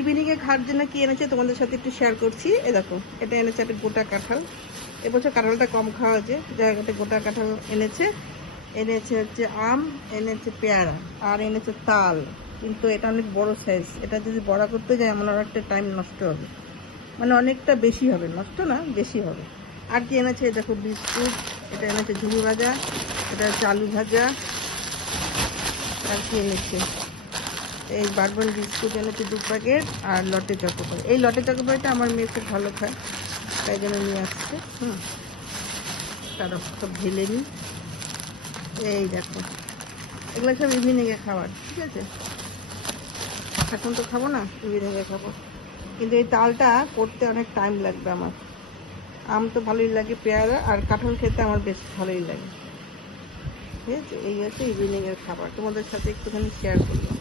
ইভিনিংয়ে খাওয়ার জন্য কি এনেছে তোমাদের সাথে একটু শেয়ার করছি। এ দেখো, এটা এনেছে একটা গোটা কাঁঠাল। এবছর কাঁঠালটা কম খাওয়া হয়েছে, জায়গাতে গোটা কাঁঠাল এনেছে। এনেছে হচ্ছে আম, এনেছে পেয়ারা, আর এনেছে তাল। কিন্তু এটা অনেক বড় সাইজ, এটা যদি বড়া করতে যায় এমন একটা টাইম নষ্ট হবে, মানে অনেকটা বেশি হবে, নষ্ট না বেশি হবে। আর কি এনেছে দেখো, বিস্কুট, এটা এনেছে ঝুড়ি ভাজা, এটা হচ্ছে আলু ভাজা। আর কি এনেছে, এই বারবন বিস্কুট এনেছে 2 প্যাকেট, আর লটে চকোপাই। এই লটে চকোপাইটা আমার মেয়ে খুব ভালো খায়, তাই জন্য নিয়ে আসছে। তারা সব ঢেলে নিই। এই দেখো, এগুলো সব ইভিনিংয়ে খাবার, ঠিক আছে? এখন তো খাবো না, ইভিনিংয়ে খাবো। কিন্তু এই তালটা করতে অনেক টাইম লাগবে আমার। আম তো ভালোই লাগে, পেয়ারা আর কাঁঠাল খেতে আমার বেশ ভালোই লাগে, ঠিক আছে? এই হচ্ছে ইভিনিংয়ের খাবার, তোমাদের সাথে একটুখানি শেয়ার করলাম।